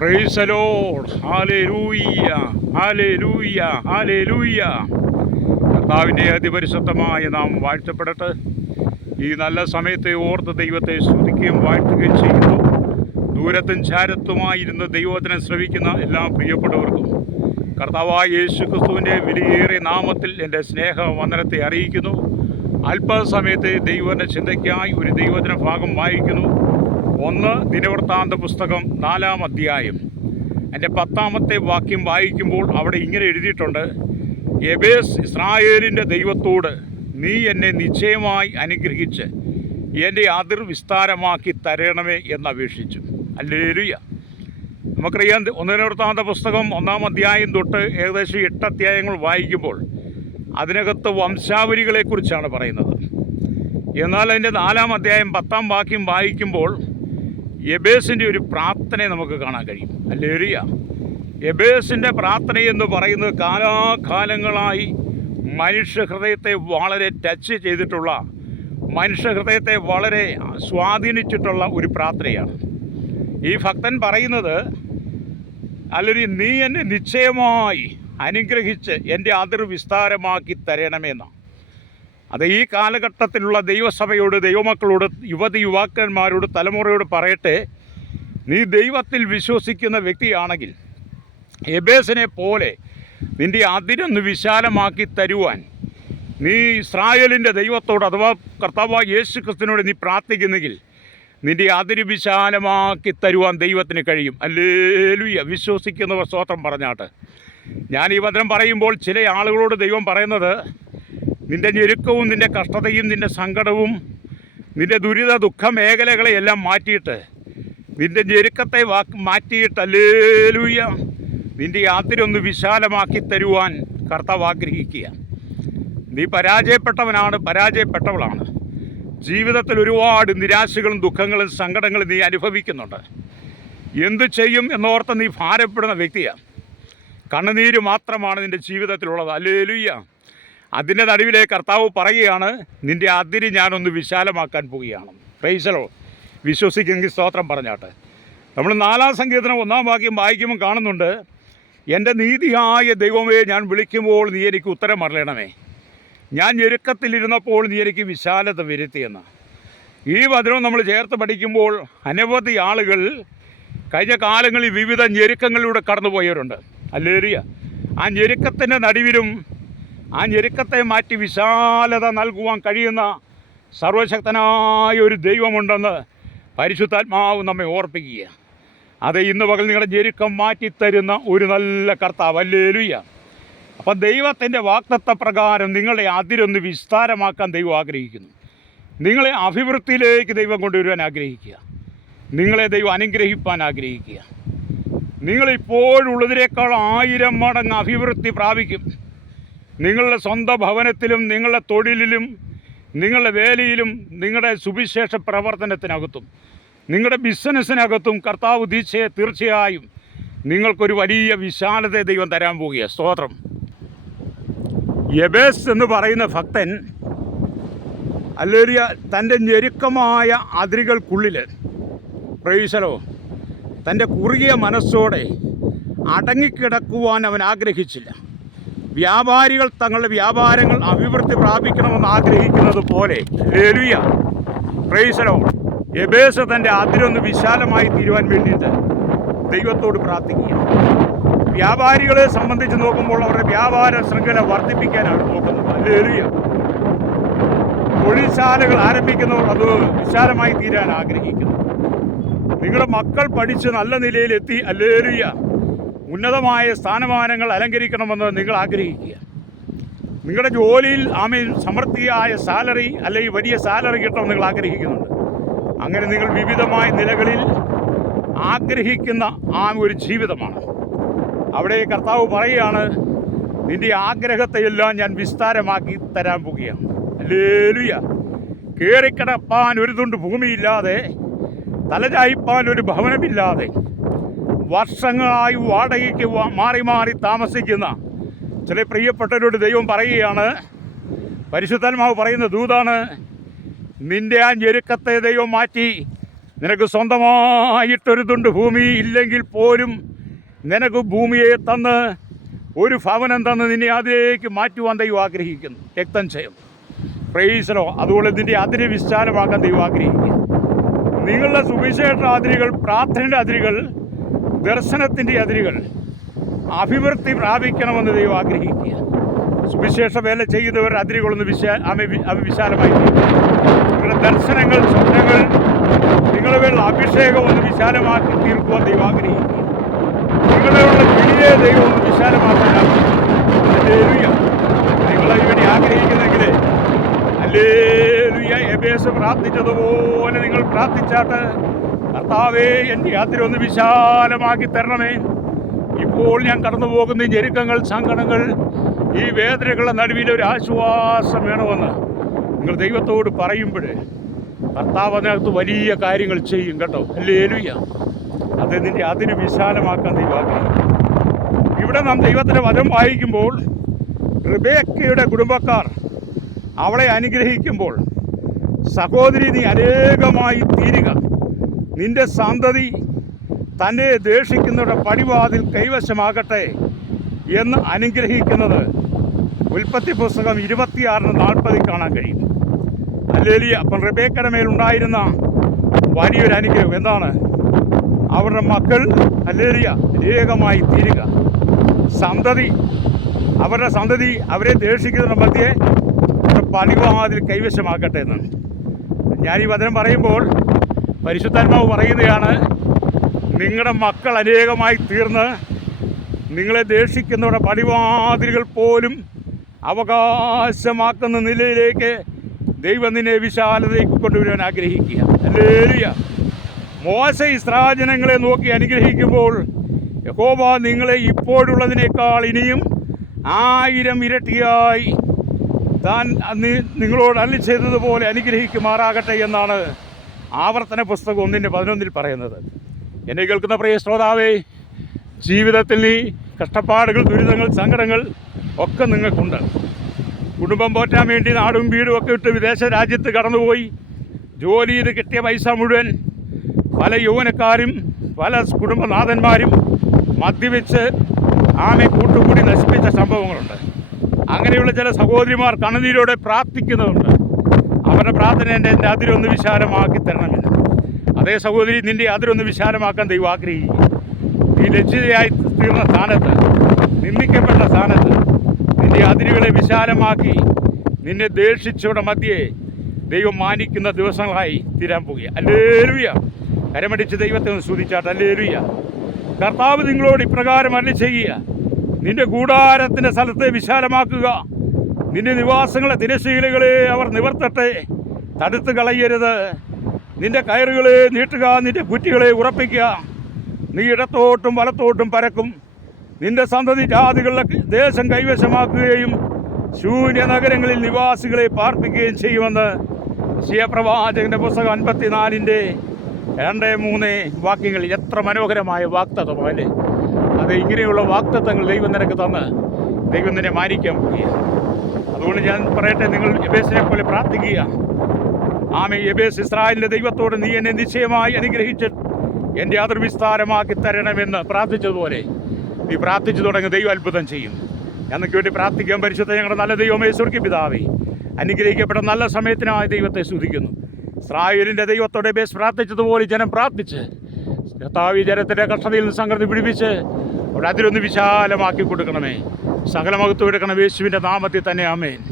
Praise the Lord. Hallelujah, hallelujah, hallelujah. കർത്താവിൻ്റെ അതിപരിശുദ്ധമായ നാം വാഴ്ത്തപ്പെടട്ടെ. ഈ നല്ല സമയത്തെ ഓർത്ത് ദൈവത്തെ സ്തുതിക്കുകയും വാഴ്ത്തുകയും ചെയ്യുന്നു. ദൂരത്തും ചാരത്തുമായിരുന്ന് ദൈവവചനം ശ്രവിക്കുന്ന എല്ലാ പ്രിയപ്പെട്ടവർക്കും കർത്താവായ യേശു ക്രിസ്തുവിൻ്റെ വിലയേറിയ നാമത്തിൽ എൻ്റെ സ്നേഹവന്ദനത്തെ അറിയിക്കുന്നു. അല്പസമയത്തെ ദൈവവചന ചിന്തയ്ക്കായി ഒരു ദൈവവചന ഭാഗം വായിക്കുന്നു. 1 ദിനവൃത്താന്ത പുസ്തകം 4-ാം അധ്യായം എൻ്റെ 10-ാമത്തെ വാക്യം വായിക്കുമ്പോൾ അവിടെ ഇങ്ങനെ എഴുതിയിട്ടുണ്ട്: യബേസ് ഇസ്രായേലിൻ്റെ ദൈവത്തോട് നീ എന്നെ നിശ്ചയമായി അനുഗ്രഹിച്ച് എൻ്റെ അതിർ വിസ്താരമാക്കി തരണമേ എന്നപേക്ഷിച്ചു. ഹല്ലേലൂയ. നമുക്കറിയാം, 1 ദിനവൃത്താന്ത പുസ്തകം 1-ാം അധ്യായം തൊട്ട് ഏകദേശം 8 അധ്യായങ്ങൾ വായിക്കുമ്പോൾ അതിനകത്ത് വംശാവലികളെക്കുറിച്ചാണ് പറയുന്നത്. എന്നാൽ അതിൻ്റെ 4-ാം അധ്യായം 10-ാം വാക്യം വായിക്കുമ്പോൾ യബേസിൻ്റെ ഒരു പ്രാർത്ഥനയെ നമുക്ക് കാണാൻ കഴിയും. ഹല്ലേലൂയ. യബേസിൻ്റെ പ്രാർത്ഥനയെന്ന് പറയുന്നത് കാലാകാലങ്ങളായി മനുഷ്യഹൃദയത്തെ വളരെ ടച്ച് ചെയ്തിട്ടുള്ള, മനുഷ്യഹൃദയത്തെ വളരെ സ്വാധീനിച്ചിട്ടുള്ള ഒരു പ്രാർത്ഥനയാണ്. ഈ ഭക്തൻ പറയുന്നത്, അല്ലെങ്കിൽ നീ എന്നെ നിശ്ചയമായി അനുഗ്രഹിച്ച് എൻ്റെ അതിർ വിസ്താരമാക്കി തരണമെന്നാണ്. അത് ഈ കാലഘട്ടത്തിലുള്ള ദൈവസഭയോട്, ദൈവമക്കളോട്, യുവാക്കന്മാരോട്, തലമുറയോട് പറയട്ടെ, നീ ദൈവത്തിൽ വിശ്വസിക്കുന്ന വ്യക്തിയാണെങ്കിൽ യബേസിനെ പോലെ നിൻ്റെ അതിരൊന്ന് വിശാലമാക്കി തരുവാൻ നീ ഇസ്രായേലിൻ്റെ ദൈവത്തോട്, അഥവാ കർത്താവായ യേശു ക്രിസ്തുവിനോട് നീ പ്രാർത്ഥിക്കുന്നെങ്കിൽ നിൻ്റെ അതിര് വിശാലമാക്കി തരുവാൻ ദൈവത്തിന് കഴിയും. ഹല്ലേലൂയ. വിശ്വസിക്കുന്നവർ സ്തോത്രം പറഞ്ഞാട്ട്. ഞാൻ ഈ വചനം പറയുമ്പോൾ ചില ആളുകളോട് ദൈവം പറയുന്നത്, നിൻ്റെ ഞെരുക്കവും നിൻ്റെ കഷ്ടതയും നിൻ്റെ സങ്കടവും നിൻ്റെ ദുരിത ദുഃഖ മേഖലകളെയെല്ലാം മാറ്റിയിട്ട്, നിൻ്റെ ഞെരുക്കത്തെ മാറ്റിയിട്ട്, ഹല്ലേലൂയ, നിൻ്റെ അതിരൊന്ന് വിശാലമാക്കി തരുവാൻ കർത്താവ് ആഗ്രഹിക്കുക. നീ പരാജയപ്പെട്ടവളാണ്. ജീവിതത്തിൽ ഒരുപാട് നിരാശകളും ദുഃഖങ്ങളും സങ്കടങ്ങളും നീ അനുഭവിക്കുന്നുണ്ട്. എന്തു ചെയ്യും എന്നോർത്ത് നീ ഭാരപ്പെടുന്ന വ്യക്തിയാണ്. കണ്ണുനീര് മാത്രമാണ് നിൻ്റെ ജീവിതത്തിലുള്ളത്. ഹല്ലേലൂയ. അതിൻ്റെ നടുവിലെ കർത്താവ് പറയുകയാണ്, നിൻ്റെ അതിര് ഞാനൊന്ന് വിശാലമാക്കാൻ പോവുകയാണ്. Praise the Lord. വിശ്വസിക്കുമെങ്കിൽ സ്തോത്രം പറഞ്ഞാട്ടെ. നമ്മൾ 4-ാം സങ്കീർത്തനം 1-ാം വാക്യം വായിക്കുമ്പോൾ കാണുന്നുണ്ട്, എൻ്റെ നീതിയായ ദൈവമേ, ഞാൻ വിളിക്കുമ്പോൾ നീ എനിക്ക് ഉത്തരം അരുളണമേ. ഞാൻ ഞെരുക്കത്തിലിരുന്നപ്പോൾ നീ എനിക്ക് വിശാലത വരുത്തിയെന്ന്. ഈ വചനം നമ്മൾ ചേർത്ത് പഠിക്കുമ്പോൾ അനവധി ആളുകൾ കഴിഞ്ഞ കാലങ്ങളിൽ വിവിധ ഞെരുക്കങ്ങളിലൂടെ കടന്നുപോയവരുണ്ട്. ഹല്ലേലൂയ. ആ ഞെരുക്കത്തിൻ്റെ നടുവിലും ആ ഞെരുക്കത്തെ മാറ്റി വിശാലത നൽകുവാൻ കഴിയുന്ന സർവശക്തനായ ഒരു ദൈവമുണ്ടെന്ന് പരിശുദ്ധാത്മാവ് നമ്മെ ഓർപ്പിക്കുക. അത് ഇന്ന് പകൽ നിങ്ങളുടെ ഞെരുക്കം മാറ്റിത്തരുന്ന ഒരു നല്ല കർത്താവ്. ഹല്ലേലൂയ. അപ്പം ദൈവത്തിൻ്റെ വാഗ്ദത്ത പ്രകാരം നിങ്ങളെ അതിരൊന്ന് വിസ്താരമാക്കാൻ ദൈവം ആഗ്രഹിക്കുന്നു. നിങ്ങളെ അഭിവൃദ്ധിയിലേക്ക് ദൈവം കൊണ്ടുവരുവാൻ ആഗ്രഹിക്കുക. നിങ്ങളെ ദൈവം അനുഗ്രഹിപ്പാൻ ആഗ്രഹിക്കുക. നിങ്ങളിപ്പോഴുള്ളതിനേക്കാൾ 1000 മടങ്ങ് അഭിവൃദ്ധി പ്രാപിക്കും. നിങ്ങളുടെ സ്വന്തം ഭവനത്തിലും, നിങ്ങളുടെ തൊഴിലിലും, നിങ്ങളുടെ വേലയിലും, നിങ്ങളുടെ സുവിശേഷ പ്രവർത്തനത്തിനകത്തും, നിങ്ങളുടെ ബിസിനസ്സിനകത്തും കർത്താവ് തീർച്ചയായും നിങ്ങൾക്കൊരു വലിയ വിശാലത ദൈവം തരാൻ പോവുകയാണ്. സ്തോത്രം. യബേസ് എന്ന് പറയുന്ന ഭക്തൻ, ഹല്ലേലൂയ, തൻ്റെ ഞെരുക്കമായ അതിരുകൾക്കുള്ളിൽ, പ്രൈസ് ദി ലോർഡ്, തൻ്റെ കുറുകിയ മനസ്സോടെ അടങ്ങിക്കിടക്കുവാൻ അവൻ ആഗ്രഹിച്ചില്ല. വ്യാപാരികൾ തങ്ങളുടെ വ്യാപാരങ്ങൾ അഭിവൃദ്ധി പ്രാപിക്കണമെന്ന് ആഗ്രഹിക്കുന്നത് പോലെ, hallelujah, praise the Lord, Jabez തൻ്റെ അതിരൊന്ന് വിശാലമായി തീരുവാൻ വേണ്ടിയിട്ട് ദൈവത്തോട് പ്രാർത്ഥിക്കുക. വ്യാപാരികളെ സംബന്ധിച്ച് നോക്കുമ്പോൾ അവരുടെ വ്യാപാര ശൃംഖല വർദ്ധിപ്പിക്കാനാണ് നോക്കുന്നത്. ഹല്ലേലൂയ. തൊഴിൽശാലകൾ ആരംഭിക്കുന്നവർ അത് വിശാലമായി തീരാൻ ആഗ്രഹിക്കുന്നു. നിങ്ങളുടെ മക്കൾ പഠിച്ച് നല്ല നിലയിലെത്തി, ഹല്ലേലൂയ, ഉന്നതമായ സ്ഥാനമാനങ്ങൾ അലങ്കരിക്കണമെന്ന് നിങ്ങൾ ആഗ്രഹിക്കുക. നിങ്ങളുടെ ജോലിയിൽ സമൃദ്ധിയായ സാലറി, അല്ലെങ്കിൽ വലിയ സാലറി കിട്ടണമെന്ന് നിങ്ങൾ ആഗ്രഹിക്കുന്നുണ്ട്. അങ്ങനെ നിങ്ങൾ വിവിധമായ നിലകളിൽ ആഗ്രഹിക്കുന്ന ആ ഒരു ജീവിതമാണ്. അവിടെ കർത്താവ് പറയുകയാണ്, നിൻ്റെ ആഗ്രഹത്തെയെല്ലാം ഞാൻ വിസ്താരമാക്കി തരാൻ പോവുകയാണ്. ഹല്ലേലൂയ. കയറിക്കിടപ്പാൻ ഒരു തുണ്ട് ഭൂമിയില്ലാതെ, തലചായ്പാൻ ഒരു ഭവനമില്ലാതെ, വർഷങ്ങളായി വാടകയ്ക്ക് മാറി മാറി താമസിക്കുന്ന ചില പ്രിയപ്പെട്ടവരോട് ദൈവം പറയുകയാണ്, പരിശുദ്ധാത്മാവ് പറയുന്ന ദൂതാണ്, നിൻ്റെ ആ ഞെരുക്കത്തെ ദൈവം മാറ്റി നിനക്ക് സ്വന്തമായിട്ടൊരു തുണ്ട് ഭൂമി ഇല്ലെങ്കിൽ പോലും നിനക്ക് ഭൂമിയെ തന്ന് ഒരു ഭവനം തന്ന് നിന്നെ അതിലേക്ക് മാറ്റുവാൻ ദൈവം ആഗ്രഹിക്കുന്നു. രക്തം ചെയ്യും പ്രൈസലോ. അതുപോലെ നിന്റെ അതിരെ വിശാലമാക്കാൻ ദൈവം ആഗ്രഹിക്കുക. നിങ്ങളുടെ സുവിശേഷ അതിരുകൾ, പ്രാർത്ഥനയുടെ അതിരുകൾ, ദർശനത്തിൻ്റെ അതിരുകൾ അഭിവൃദ്ധി പ്രാപിക്കണമെന്ന് ദൈവം ആഗ്രഹിക്കുക. സുവിശേഷ വേല ചെയ്യുന്നവർ അതിരുകളൊന്ന് വിശാലമായി നിങ്ങളുടെ ദർശനങ്ങൾ, സ്വപ്നങ്ങൾ, നിങ്ങളുടെ അഭിഷേകം ഒന്ന് വിശാലമാക്കി തീർക്കുവാൻ ദൈവം ആഗ്രഹിക്കുക. നിങ്ങളുടെ വിളിയെ ദൈവം ഒന്ന് വിശാലമാക്കാൻ ഹല്ലേലൂയ. നിങ്ങളെ ഇവിടെ ആഗ്രഹിക്കുന്നെങ്കിൽ ഹല്ലേലൂയ. എബേസ് പ്രാർത്ഥിച്ചതുപോലെ നിങ്ങൾ പ്രാർത്ഥിച്ചാട്ട്, കർത്താവേ എൻ്റെ യാത്ര ഒന്ന് വിശാലമാക്കി തരണമേ. ഇപ്പോൾ ഞാൻ കടന്നു പോകുന്ന ഈ ഞെരുക്കങ്ങൾ, സങ്കടങ്ങൾ, ഈ വേദനകളുടെ നടുവിൽ ഒരു ആശ്വാസം വേണമെന്ന് നിങ്ങൾ ദൈവത്തോട് പറയുമ്പോൾ കർത്താവ് അതിനകത്ത് വലിയ കാര്യങ്ങൾ ചെയ്യും കേട്ടോ. ഹല്ലേലൂയ. അത് നിൻ്റെ അതിന് വിശാലമാക്കാൻ ദൈവം ആഗ്രഹിക്കും. ഇവിടെ നാം ദൈവത്തിൻ്റെ വചനം വായിക്കുമ്പോൾ റിബേക്കയുടെ കുടുംബക്കാർ അവളെ അനുഗ്രഹിക്കുമ്പോൾ, സഹോദരി നീ അനേകമായി തീരുക, നിന്റെ സന്തതി തന്നെ ദേഷിക്കുന്നവരുടെ പടിവാതിൽ കൈവശമാകട്ടെ എന്ന് അനുഗ്രഹിക്കുന്നത് ഉൽപ്പത്തി പുസ്തകം 26:40 കാണാൻ കഴിയും. ഹല്ലേലൂയ. അപ്പം റിബേക്കയുടെ മേലുണ്ടായിരുന്ന വലിയൊരു അനുഗ്രഹം എന്താണ്? അവരുടെ മക്കൾ ഹല്ലേലൂയ അനേകമായി തീരുക, സന്തതി, അവരുടെ സന്തതി അവരെ ദേഷിക്കുന്നതിന് മധ്യേ അവരുടെ പടിവാതിൽ കൈവശമാക്കട്ടെ എന്നാണ്. ഞാനീ വചനം പറയുമ്പോൾ പരിശുദ്ധാത്മാവ് പറയുകയാണ്, നിങ്ങളുടെ മക്കൾ അനേകമായി തീർന്ന് നിങ്ങളെ ദേഷിക്കുന്നവരുടെ പടിവാതിലുകൾ പോലും അവകാശമാക്കുന്ന നിലയിലേക്ക് ദൈവം നിന്നെ വിശാലതയ്ക്ക് കൊണ്ടുവരാൻ ആഗ്രഹിക്കുക. ഹല്ലേലൂയ. മോശ ഇസ്രായേൽ ജനങ്ങളെ നോക്കി അനുഗ്രഹിക്കുമ്പോൾ യഹോവ നിങ്ങളെ ഇപ്പോഴുള്ളതിനേക്കാൾ ഇനിയും 1000 ഇരട്ടിയായി താൻ നിങ്ങളോട് അരുളി ചെയ്തതുപോലെ അനുഗ്രഹിക്കുമാറാകട്ടെ എന്നാണ് ആവർത്തന പുസ്തകം 1:11 പറയുന്നത്. എന്നെ കേൾക്കുന്ന പ്രിയ ശ്രോതാവേ, ജീവിതത്തിൽ നീ കഷ്ടപ്പാടുകൾ, ദുരിതങ്ങൾ, സങ്കടങ്ങൾ ഒക്കെ നിങ്ങൾക്കുണ്ട്. കുടുംബം പോറ്റാൻ വേണ്ടി നാടും വീടും ഒക്കെ ഇട്ട് വിദേശ രാജ്യത്ത് കടന്നുപോയി ജോലി ചെയ്ത് കിട്ടിയ പൈസ മുഴുവൻ പല യൗവനക്കാരും പല കുടുംബനാഥന്മാരും മദ്യപിച്ച് ആമെ കൂട്ടുകൂടി നശിപ്പിച്ച സംഭവങ്ങളുണ്ട്. അങ്ങനെയുള്ള ചില സഹോദരിമാർ കണ്ണുനീരോടെ പ്രാർത്ഥിക്കുന്നുണ്ട്. അവരുടെ പ്രാർത്ഥന എൻ്റെ അതിരൊന്ന് വിശാലമാക്കി തരണമെന്ന്. അതേ സഹോദരി, നിൻ്റെ അതിരൊന്ന് വിശാലമാക്കാൻ ദൈവം ആഗ്രഹിക്കും. നീ ലജ്ജിതയായി തീർന്ന സ്ഥാനത്ത്, നിന്ദിക്കപ്പെട്ട സ്ഥാനത്ത് നിൻ്റെ അതിരുകളെ വിശാലമാക്കി നിന്നെ ദേഷിച്ചവരുടെ മധ്യേ ദൈവം മാനിക്കുന്ന ദിവസങ്ങളായി തീരാൻ പോകുക. ഹല്ലേലൂയ. കരമടിച്ച് ദൈവത്തെ സ്തുതിച്ചാട്ട്. ഹല്ലേലൂയ. കർത്താവ് നിങ്ങളോട് ഇപ്രകാരം അരുളി ചെയ്യുക, നിന്റെ കൂടാരത്തിൻ്റെ സ്ഥലത്തെ വിശാലമാക്കുക, നിന്റെ നിവാസങ്ങളെ തിരശ്ശീലകളെ അവർ നിവർത്തട്ടെ, തടുത്ത് കളയരുത്. നിന്റെ കയറുകളെ നീട്ടുക, നിന്റെ കുറ്റികളെ ഉറപ്പിക്കുക. നീ ഇടത്തോട്ടും വലത്തോട്ടും പരക്കും. നിന്റെ സന്തതി ജാതികളുടെ ദേശം കൈവശമാക്കുകയും ശൂന്യ നഗരങ്ങളിൽ നിവാസികളെ പാർപ്പിക്കുകയും ചെയ്യുമെന്ന് യെശയ്യാപ്രവാചകന്റെ പുസ്തകം 54:2-3 വാക്യങ്ങൾ. എത്ര മനോഹരമായ വാക്തത്വം അല്ലേ! അത് ഇങ്ങനെയുള്ള വാക്തത്വങ്ങൾ ദൈവം നിനക്ക് തന്ന് ദൈവം നിന്നെ മാനിക്കാൻ പോകുക. അതുകൊണ്ട് ഞാൻ പറയട്ടെ, നിങ്ങൾ എബേസിനെ പോലെ പ്രാർത്ഥിക്കുക. ആമേ. എബേസ് ഇസ്രായേലിൻ്റെ ദൈവത്തോട് നീ എന്നെ നിശ്ചയമായി അനുഗ്രഹിച്ച് എൻ്റെ അതിർവിസ്താരമാക്കി തരണമെന്ന് പ്രാർത്ഥിച്ചതുപോലെ നീ പ്രാർത്ഥിച്ചു തുടങ്ങി, ദൈവം അത്ഭുതം ചെയ്യും. ഞങ്ങൾക്ക് വേണ്ടി പ്രാർത്ഥിക്കാൻ പരിശുദ്ധ ഞങ്ങളുടെ നല്ല ദൈവമേ, സ്വർഗ്ഗ പിതാവേ, അനുഗ്രഹിക്കപ്പെട്ട നല്ല സമയത്തിനായി ദൈവത്തെ സ്തുതിക്കുന്നു. ഇസ്രായേലിൻ്റെ ദൈവത്തോടെ എബേസ് പ്രാർത്ഥിച്ചതുപോലെ ജനം പ്രാർത്ഥിച്ച് കർത്താവ് ജനത്തിൻ്റെ കഷ്ടതയിൽ നിന്ന് സംഗതി പിടിപ്പിച്ച് അവിടെ അതിലൊന്ന് വിശാലമാക്കി കൊടുക്കണമേ. സകല മഹത്വം എടുക്കണം യേശുവിൻ്റെ നാമത്തിൽ തന്നെ. ആമേൻ.